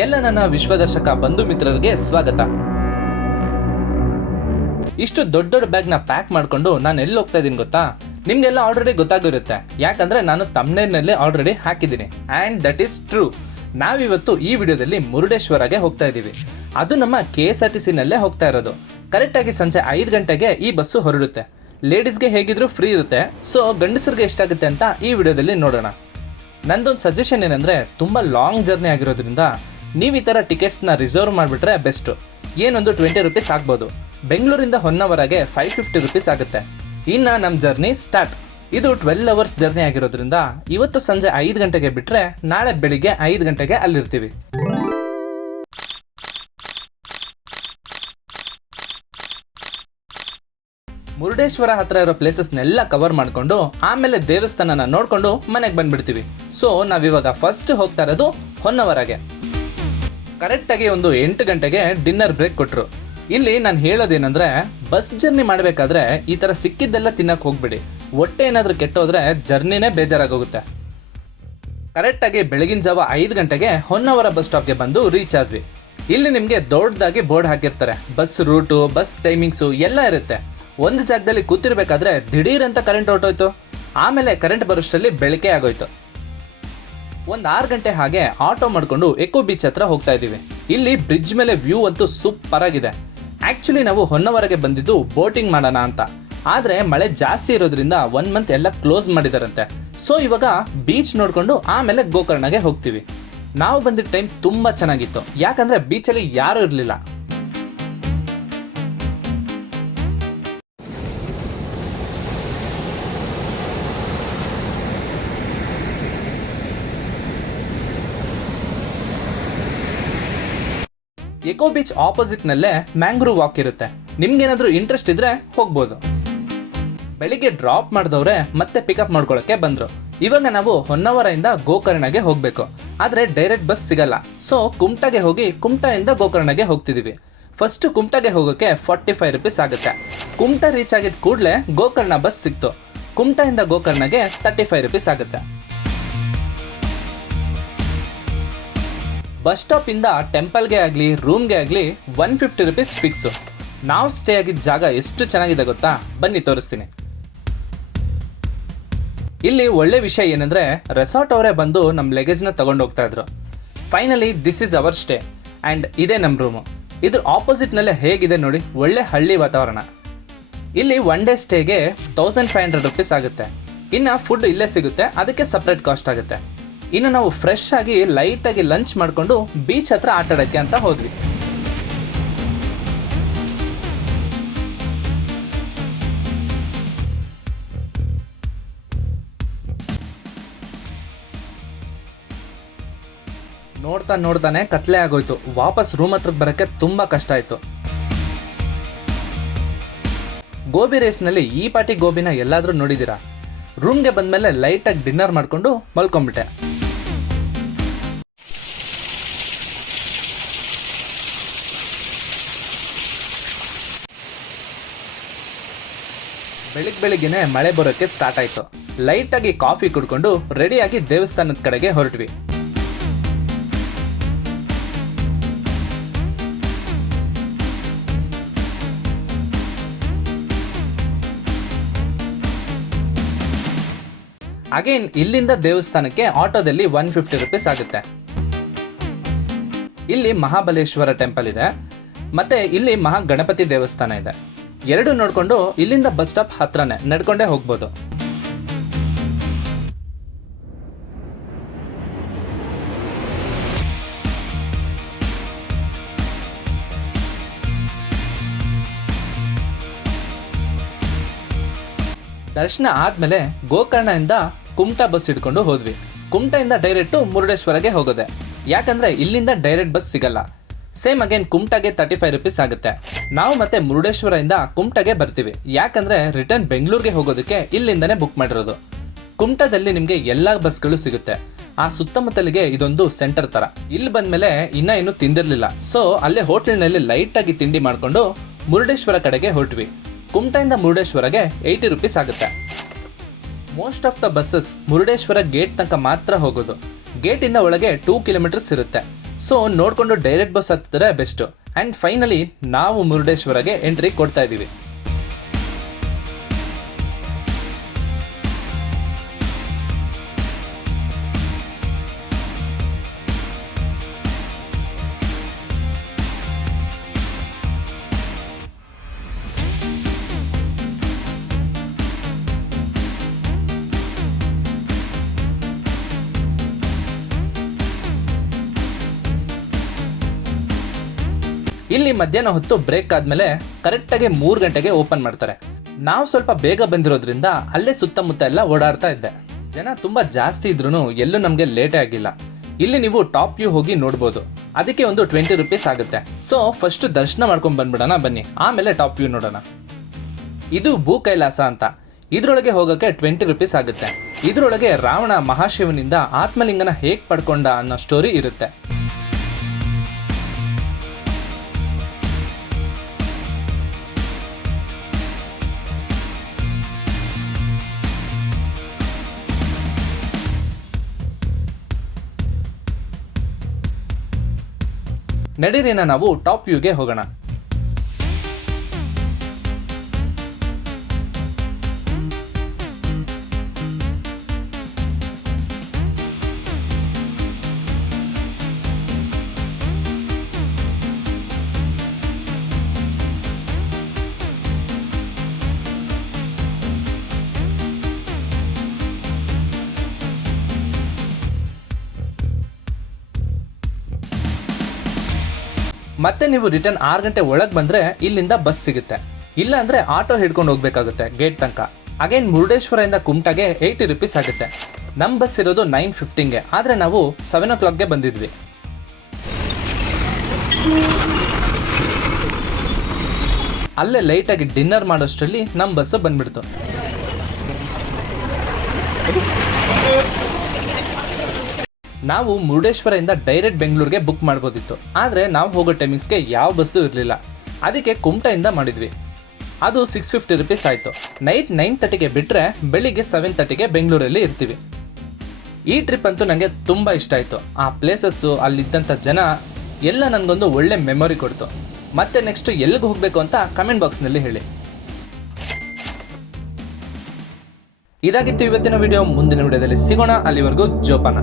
ಎಲ್ಲ ನನ್ನ ವಿಶ್ವದರ್ಶಕ ಬಂಧು ಮಿತ್ರರಿಗೆ ಸ್ವಾಗತ. ಇಷ್ಟು ದೊಡ್ಡ ದೊಡ್ಡ ಬ್ಯಾಗ್ನ ಪ್ಯಾಕ್ ಮಾಡಿಕೊಂಡು ನಾನು ಎಲ್ಲಿ ಹೋಗ್ತಾ ಇದ್ದೀನಿ ಗೊತ್ತಾ? ನಿಮಗೆಲ್ಲ ಆಲ್ರೆಡಿ ಗೊತ್ತಾಗಿರುತ್ತೆ, ಯಾಕಂದ್ರೆ ನಾನು ತಮ್ನೇಲ್ನಲ್ಲಿ ಆಲ್ರೆಡಿ ಹಾಕಿದ್ದೀನಿ. And that is true. ನಾವಿವತ್ತು ಈ ವಿಡಿಯೋದಲ್ಲಿ ಮುರುಡೇಶ್ವರಗೆ ಹೋಗ್ತಾ ಇದ್ದೀವಿ. ಅದು ನಮ್ಮ KSRTCನಲ್ಲೇ ಹೋಗ್ತಾ ಇರೋದು. ಕರೆಕ್ಟಾಗಿ ಸಂಜೆ 5 ಗಂಟೆಗೆ ಈ ಬಸ್ಸು ಹೊರಡುತ್ತೆ. ಲೇಡೀಸ್ಗೆ ಹೇಗಿದ್ರು ಫ್ರೀ ಇರುತ್ತೆ, ಸೊ ಗಂಡಸರಿಗೆ ಎಷ್ಟಾಗುತ್ತೆ ಅಂತ ಈ ವಿಡಿಯೋದಲ್ಲಿ ನೋಡೋಣ. ನಂದೊಂದು ಸಜೆಷನ್ ಏನಂದರೆ, ತುಂಬ ಲಾಂಗ್ ಜರ್ನಿ ಆಗಿರೋದ್ರಿಂದ ನೀವು ಈ ಥರ ಟಿಕೆಟ್ಸ್ನ ರಿಸರ್ವ್ ಮಾಡಿಬಿಟ್ರೆ ಬೆಸ್ಟು. ಏನೊಂದು 20 ರೂಪೀಸ್ ಆಗ್ಬೋದು. ಬೆಂಗಳೂರಿಂದ ಹೊನ್ನವರೆಗೆ 550 ರೂಪೀಸ್ ಆಗುತ್ತೆ. ಇನ್ನು ನಮ್ಮ ಜರ್ನಿ ಸ್ಟಾರ್ಟ್. ಇದು 12 ಅವರ್ಸ್ ಜರ್ನಿ ಆಗಿರೋದ್ರಿಂದ ಇವತ್ತು ಸಂಜೆ 5 ಗಂಟೆಗೆ ಬಿಟ್ಟರೆ ನಾಳೆ ಬೆಳಿಗ್ಗೆ 5 ಗಂಟೆಗೆ ಅಲ್ಲಿರ್ತೀವಿ. ಮುರುಡೇಶ್ವರ ಹತ್ರ ಇರೋ ಪ್ಲೇಸಸ್ನೆಲ್ಲ ಕವರ್ ಮಾಡಿಕೊಂಡು ಆಮೇಲೆ ದೇವಸ್ಥಾನನ ನೋಡಿಕೊಂಡು ಮನೆಗೆ ಬಂದ್ಬಿಡ್ತೀವಿ. ಸೊ ನಾವಿವಾಗ ಫಸ್ಟ್ ಹೋಗ್ತಾ ಇರೋದು ಹೊನ್ನವರಗೆ. ಕರೆಕ್ಟಾಗಿ ಒಂದು 8 ಗಂಟೆಗೆ ಡಿನ್ನರ್ ಬ್ರೇಕ್ ಕೊಟ್ಟರು. ಇಲ್ಲಿ ನಾನು ಹೇಳೋದೇನೆಂದರೆ, ಬಸ್ ಜರ್ನಿ ಮಾಡಬೇಕಾದ್ರೆ ಈ ಥರ ಸಿಕ್ಕಿದ್ದೆಲ್ಲ ತಿನ್ನಕ್ಕೆ ಹೋಗ್ಬಿಡಿ. ಹೊಟ್ಟೆ ಏನಾದರೂ ಕೆಟ್ಟೋದ್ರೆ ಜರ್ನಿನೇ ಬೇಜಾರಾಗೋಗುತ್ತೆ. ಕರೆಕ್ಟಾಗಿ ಬೆಳಗಿನ ಜಾವ 5 ಗಂಟೆಗೆ ಹೊನ್ನವರ ಬಸ್ ಸ್ಟಾಪ್ಗೆ ಬಂದು ರೀಚ್ ಆದ್ವಿ. ಇಲ್ಲಿ ನಿಮಗೆ ದೊಡ್ಡದಾಗಿ ಬೋರ್ಡ್ ಹಾಕಿರ್ತಾರೆ. ಬಸ್ ರೂಟು, ಬಸ್ ಟೈಮಿಂಗ್ಸು ಎಲ್ಲ ಇರುತ್ತೆ. ಒಂದು ಜಾಗದಲ್ಲಿ ಕೂತಿರ್ಬೇಕಾದ್ರೆ ದಿಢೀರ್ ಅಂತ ಕರೆಂಟ್ ಹೊರಟೋಯ್ತು. ಆಮೇಲೆ ಕರೆಂಟ್ ಬರೋಷ್ಟರಲ್ಲಿ ಬೆಳಕೆ ಆಗೋಯ್ತು. ಒಂದು 6 ಗಂಟೆ ಹಾಗೆ ಆಟೋ ಮಾಡಿಕೊಂಡು ಎಕೋ ಬೀಚ್ ಹತ್ರ ಹೋಗ್ತಾ ಇದ್ದೀವಿ. ಇಲ್ಲಿ ಬ್ರಿಡ್ಜ್ ಮೇಲೆ ವ್ಯೂ ಅಂತೂ ಸೂಪರ್ ಆಗಿದೆ. ಆ್ಯಕ್ಚುಲಿ ನಾವು ಹೊನ್ನವರಗೆ ಬಂದಿದ್ದು ಬೋಟಿಂಗ್ ಮಾಡೋಣ ಅಂತ, ಆದರೆ ಮಳೆ ಜಾಸ್ತಿ ಇರೋದ್ರಿಂದ 1 ಮಂತ್ ಎಲ್ಲ ಕ್ಲೋಸ್ ಮಾಡಿದಾರಂತೆ. ಸೊ ಇವಾಗ ಬೀಚ್ ನೋಡಿಕೊಂಡು ಆಮೇಲೆ ಗೋಕರ್ಣಗೆ ಹೋಗ್ತೀವಿ. ನಾವು ಬಂದಿದ್ದ ಟೈಮ್ ತುಂಬ ಚೆನ್ನಾಗಿತ್ತು, ಯಾಕಂದರೆ ಬೀಚಲ್ಲಿ ಯಾರೂ ಇರಲಿಲ್ಲ. ಎಕೋ ಬೀಚ್ ಆಪೋಸಿಟ್ನಲ್ಲೇ ಮ್ಯಾಂಗ್ರೂವ್ ವಾಕ್ ಇರುತ್ತೆ. ನಿಮ್ಗೇನಾದರೂ ಇಂಟ್ರೆಸ್ಟ್ ಇದ್ರೆ ಹೋಗ್ಬೋದು. ಬೆಳಿಗ್ಗೆ ಡ್ರಾಪ್ ಮಾಡಿದವ್ರೆ ಮತ್ತೆ ಪಿಕಪ್ ಮಾಡ್ಕೊಳ್ಳೋಕ್ಕೆ ಬಂದರು. ಇವಾಗ ನಾವು ಹೊನ್ನವರದಿಂದ ಗೋಕರ್ಣಗೆ ಹೋಗಬೇಕು, ಆದರೆ ಡೈರೆಕ್ಟ್ ಬಸ್ ಸಿಗಲ್ಲ. ಸೊ ಕುಮಟಾಗೆ ಹೋಗಿ ಕುಮಟಾಯಿಂದ ಗೋಕರ್ಣಗೆ ಹೋಗ್ತಿದ್ದೀವಿ. ಫಸ್ಟು ಕುಮಟಾಗೆ ಹೋಗೋಕ್ಕೆ 45 ರೂಪೀಸ್ ಆಗುತ್ತೆ. ಕುಮಟಾ ರೀಚ್ ಆಗಿದ್ದ ಕೂಡಲೇ ಗೋಕರ್ಣ ಬಸ್ ಸಿಕ್ತು. ಕುಮಟಾಯಿಂದ ಗೋಕರ್ಣಗೆ 35 ರೂಪೀಸ್ ಆಗುತ್ತೆ. ಬಸ್ ಸ್ಟಾಪಿಂದ ಟೆಂಪಲ್ಗೆ ಆಗಲಿ ರೂಮ್ಗೆ ಆಗಲಿ 150 ರೂಪೀಸ್ ಫಿಕ್ಸು. ನಾವು ಸ್ಟೇ ಆಗಿದ್ದ ಜಾಗ ಎಷ್ಟು ಚೆನ್ನಾಗಿದೆ ಗೊತ್ತಾ? ಬನ್ನಿ ತೋರಿಸ್ತೀನಿ. ಇಲ್ಲಿ ಒಳ್ಳೆ ವಿಷಯ ಏನಂದರೆ, ರೆಸಾರ್ಟ್ ಅವರೇ ಬಂದು ನಮ್ಮ ಲಗೇಜ್ನ ತೊಗೊಂಡು ಹೋಗ್ತಾ ಇದ್ರು. Finally this is our stay and ಇದೇ ನಮ್ಮ ರೂಮು. ಇದ್ರ ಆಪೋಸಿಟ್ನಲ್ಲೇ ಹೇಗಿದೆ ನೋಡಿ, ಒಳ್ಳೆ ಹಳ್ಳಿ ವಾತಾವರಣ. ಇಲ್ಲಿ 1 ಡೇ ಸ್ಟೇಗೆ 1500 ರೂಪೀಸ್ ಆಗುತ್ತೆ. ಇನ್ನು ಫುಡ್ ಇಲ್ಲೇ ಸಿಗುತ್ತೆ, ಅದಕ್ಕೆ ಸಪ್ರೇಟ್ ಕಾಸ್ಟ್ ಆಗುತ್ತೆ. ಇನ್ನು ನಾವು ಫ್ರೆಶ್ ಆಗಿ ಲೈಟಾಗಿ ಲಂಚ್ ಮಾಡಿಕೊಂಡು ಬೀಚ್ ಹತ್ರ ಆಟ ಆಡೋಕ್ಕೆ ಅಂತ ಹೋದ್ವಿ. ನೋಡ್ತಾನೆ ಕತ್ಲೆ ಆಗೋಯ್ತು. ವಾಪಸ್ ರೂಮ್ ಹತ್ರಕ್ಕೆ ಬರೋಕ್ಕೆ ತುಂಬ ಕಷ್ಟ ಆಯಿತು. ಗೋಬಿ ರೇಸ್ನಲ್ಲಿ ಈ ಪಾಟಿ ಗೋಬಿನ ಎಲ್ಲಾದರೂ ನೋಡಿದ್ದೀರಾ? ರೂಮ್ಗೆ ಬಂದಮೇಲೆ ಲೈಟಾಗಿ ಡಿನ್ನರ್ ಮಾಡಿಕೊಂಡು ಮಲ್ಕೊಂಡ್ಬಿಟ್ಟೆ. ಬೆಳಿಗ್ಗೆನೆ ಮಳೆ ಬರೋಕ್ಕೆ ಸ್ಟಾರ್ಟ್ ಆಯಿತು. ಲೈಟಾಗಿ ಕಾಫಿ ಕುಡ್ಕೊಂಡು ರೆಡಿಯಾಗಿ ದೇವಸ್ಥಾನದ ಕಡೆಗೆ ಹೊರಟ್ವಿ. ಅಗೇನ್ ಇಲ್ಲಿಂದ ದೇವಸ್ಥಾನಕ್ಕೆ ಆಟೋದಲ್ಲಿ 150 ರೂಪೀಸ್ ಆಗುತ್ತೆ. ಇಲ್ಲಿ ಮಹಾಬಲೇಶ್ವರ ಟೆಂಪಲ್ ಇದೆ, ಮತ್ತೆ ಇಲ್ಲಿ ಮಹಾಗಣಪತಿ ದೇವಸ್ಥಾನ ಇದೆ. ಎರಡು ನೋಡಿಕೊಂಡು ಇಲ್ಲಿಂದ ಬಸ್ ಸ್ಟಾಪ್ ಹತ್ರನೇ ನಡ್ಕೊಂಡೇ ಹೋಗ್ಬೋದು. ದರ್ಶನ ಆದಮೇಲೆ ಗೋಕರ್ಣದಿಂದ ಕುಮಟಾ ಬಸ್ ಹಿಡ್ಕೊಂಡು ಹೋದ್ವಿ. ಕುಮಟಾಯಿಂದ ಡೈರೆಕ್ಟು ಮುರುಡೇಶ್ವರಗೆ ಹೋಗೋದೆ, ಯಾಕಂದರೆ ಇಲ್ಲಿಂದ ಡೈರೆಕ್ಟ್ ಬಸ್ ಸಿಗಲ್ಲ. ಸೇಮ್ ಅಗೇನ್ ಕುಮಟಾಗೆ 35 ರೂಪೀಸ್ ಆಗುತ್ತೆ. ನಾವು ಮತ್ತೆ ಮುರುಡೇಶ್ವರದಿಂದ ಕುಮಟಾಗೆ ಬರ್ತೀವಿ, ಯಾಕಂದರೆ ರಿಟರ್ನ್ ಬೆಂಗಳೂರಿಗೆ ಹೋಗೋದಕ್ಕೆ ಇಲ್ಲಿಂದನೇ ಬುಕ್ ಮಾಡಿರೋದು. ಕುಮಟಾದಲ್ಲಿ ನಿಮಗೆ ಎಲ್ಲ ಬಸ್ಗಳು ಸಿಗುತ್ತೆ. ಆ ಸುತ್ತಮುತ್ತಲಿಗೆ ಇದೊಂದು ಸೆಂಟರ್ ಥರ. ಇಲ್ಲಿ ಬಂದಮೇಲೆ ಇನ್ನೂ ತಿಂದಿರಲಿಲ್ಲ, ಸೊ ಅಲ್ಲೇ ಹೋಟೆಲ್ನಲ್ಲಿ ಲೈಟಾಗಿ ತಿಂಡಿ ಮಾಡಿಕೊಂಡು ಮುರುಡೇಶ್ವರ ಕಡೆಗೆ ಹೊರಟ್ವಿ. ಕುಮಟಾಯಿಂದ ಮುರುಡೇಶ್ವರಗೆ 80 ರೂಪೀಸ್ ಆಗುತ್ತೆ. Most of the buses Murudeshwar gate ತನಕ ಮಾತ್ರ ಹೋಗೋದು. ಗೇಟಿಂದ ಒಳಗೆ 2 ಕಿಲೋಮೀಟರ್ಸ್ ಇರುತ್ತೆ. ಸೊ ನೋಡಿಕೊಂಡು ಡೈರೆಕ್ಟ್ ಬಸ್ ಹತ್ತಿದ್ರೆ ಬೆಸ್ಟು. ಆ್ಯಂಡ್ ಫೈನಲಿ ನಾವು ಮುರುಡೇಶ್ವರಗೆ ಎಂಟ್ರಿ ಕೊಡ್ತಾ ಇದ್ದೀವಿ. ಇಲ್ಲಿ ಮಧ್ಯಾಹ್ನ ಹೊತ್ತು ಬ್ರೇಕ್ ಆದಮೇಲೆ ಕರೆಕ್ಟಾಗಿ 3 ಗಂಟೆಗೆ ಓಪನ್ ಮಾಡ್ತಾರೆ. ನಾವು ಸ್ವಲ್ಪ ಬೇಗ ಬಂದಿರೋದ್ರಿಂದ ಅಲ್ಲೇ ಸುತ್ತಮುತ್ತ ಎಲ್ಲ ಓಡಾಡ್ತಾ ಇದ್ದೆ. ಜನ ತುಂಬ ಜಾಸ್ತಿ ಇದ್ರೂ ಎಲ್ಲೂ ನಮಗೆ ಲೇಟೇ ಆಗಿಲ್ಲ. ಇಲ್ಲಿ ನೀವು ಟಾಪ್ ವ್ಯೂ ಹೋಗಿ ನೋಡ್ಬೋದು. ಅದಕ್ಕೆ ಒಂದು 20 ರೂಪೀಸ್ ಆಗುತ್ತೆ. ಸೊ ಫಸ್ಟ್ ದರ್ಶನ ಮಾಡ್ಕೊಂಡು ಬಂದ್ಬಿಡೋಣ ಬನ್ನಿ, ಆಮೇಲೆ ಟಾಪ್ ವ್ಯೂ ನೋಡೋಣ. ಇದು ಭೂ ಕೈಲಾಸ ಅಂತ. ಇದರೊಳಗೆ ಹೋಗೋಕ್ಕೆ 20 ರೂಪೀಸ್ ಆಗುತ್ತೆ. ಇದರೊಳಗೆ ರಾವಣ ಮಹಾಶಿವನಿಂದ ಆತ್ಮಲಿಂಗನ ಹೇಗೆ ಪಡ್ಕೊಂಡ ಅನ್ನೋ ಸ್ಟೋರಿ ಇರುತ್ತೆ. ನಡೀರಿನ ನಾವು ಟಾಪ್ ವ್ಯೂಗೆ ಹೋಗೋಣ. ಮತ್ತೆ ನೀವು ರಿಟರ್ನ್ 6 ಗಂಟೆ ಒಳಗೆ ಬಂದರೆ ಇಲ್ಲಿಂದ ಬಸ್ ಸಿಗುತ್ತೆ. ಇಲ್ಲ ಅಂದರೆ ಆಟೋ ಹಿಡ್ಕೊಂಡು ಹೋಗ್ಬೇಕಾಗುತ್ತೆ ಗೇಟ್ ತನಕ. ಅಗೇನ್ ಮುರುಡೇಶ್ವರದಿಂದ ಕುಮಟಾಗೆ 80 ರೂಪೀಸ್ ಆಗುತ್ತೆ. ನಮ್ಮ ಬಸ್ ಇರೋದು 9:15ಗೆ, ಆದರೆ ನಾವು 7 o'clockಗೆ ಬಂದಿದ್ವಿ. ಅಲ್ಲೇ ಲೈಟಾಗಿ ಡಿನ್ನರ್ ಮಾಡೋಷ್ಟರಲ್ಲಿ ನಮ್ಮ ಬಸ್ಸು ಬಂದ್ಬಿಡ್ತು. ನಾವು ಮುರುಡೇಶ್ವರದಿಂದ ಡೈರೆಕ್ಟ್ ಬೆಂಗಳೂರಿಗೆ ಬುಕ್ ಮಾಡ್ಬೋದಿತ್ತು, ಆದರೆ ನಾವು ಹೋಗೋ ಟೈಮಿಂಗ್ಸ್ಗೆ ಯಾವ ಬಸ್ಸು ಇರಲಿಲ್ಲ. ಅದಕ್ಕೆ ಕುಮಟಾಯಿಂದ ಮಾಡಿದ್ವಿ. ಅದು 650 ರೂಪೀಸ್ ಆಯಿತು. ನೈಟ್ 9:30ಗೆ ಬಿಟ್ಟರೆ ಬೆಳಿಗ್ಗೆ 7:30ಗೆ ಬೆಂಗಳೂರಲ್ಲಿ ಇರ್ತೀವಿ. ಈ ಟ್ರಿಪ್ ಅಂತೂ ನನಗೆ ತುಂಬ ಇಷ್ಟ ಆಯಿತು. ಆ ಪ್ಲೇಸಸ್ಸು, ಅಲ್ಲಿದ್ದಂಥ ಜನ ಎಲ್ಲ ನನಗೊಂದು ಒಳ್ಳೆ ಮೆಮೊರಿ ಕೊಡ್ತು. ಮತ್ತೆ ನೆಕ್ಸ್ಟ್ ಎಲ್ಲಿಗೆ ಹೋಗಬೇಕು ಅಂತ ಕಮೆಂಟ್ ಬಾಕ್ಸ್ನಲ್ಲಿ ಹೇಳಿ. ಇದಾಗಿತ್ತು ಇವತ್ತಿನ ವಿಡಿಯೋ. ಮುಂದಿನ ವಿಡಿಯೋದಲ್ಲಿ ಸಿಗೋಣ. ಅಲ್ಲಿವರೆಗೂ ಜೋಪಾನ.